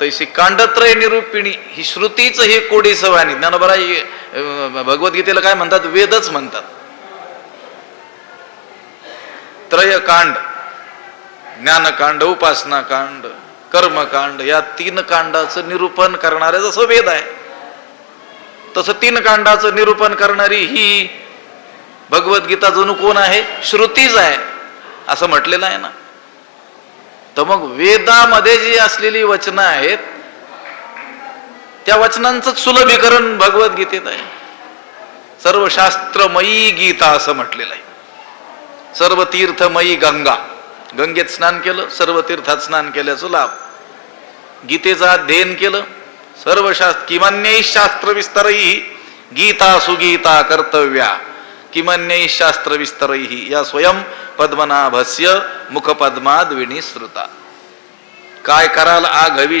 तैसी कांडत्रय निरूपिणी ही श्रुतीच हे कोडी सवानी. ज्ञानोबा भगवद्गीतेला काय म्हणतात? वेदच म्हणतात. त्रय कांड, ज्ञानकांड, उपासना कांड, कर्मकांड, या 3 कांडाचं निरूपण करणारे जसं वेद आहे तसं 3 कांडाचं निरूपण करणारी ही भगवद्गीता जणू कोण आहे? श्रुतीच आहे असं म्हटलेलं आहे ना. तर मग वेदामध्ये जी असलेली वचनं आहेत त्या वचनांचं सुलभीकरण भगवद्गीतेत आहे. सर्व शास्त्रमयी गीता असं म्हटलेलं आहे. सर्व तीर्थमयी गंगा, गंगेत स्नान केलं, सर्व तीर्थात स्नान केल्याचं लाभ. गीतेचं अध्ययन केलं, सर्व शास्त्र किमन्यै शास्त्र विस्तरैः गीता सुगीता कर्तव्या किमन्यै शास्त्र विस्तरैः या स्वयं पद्मनाभस्य मुखपद्माद विनिसृता. काय कराल आघवी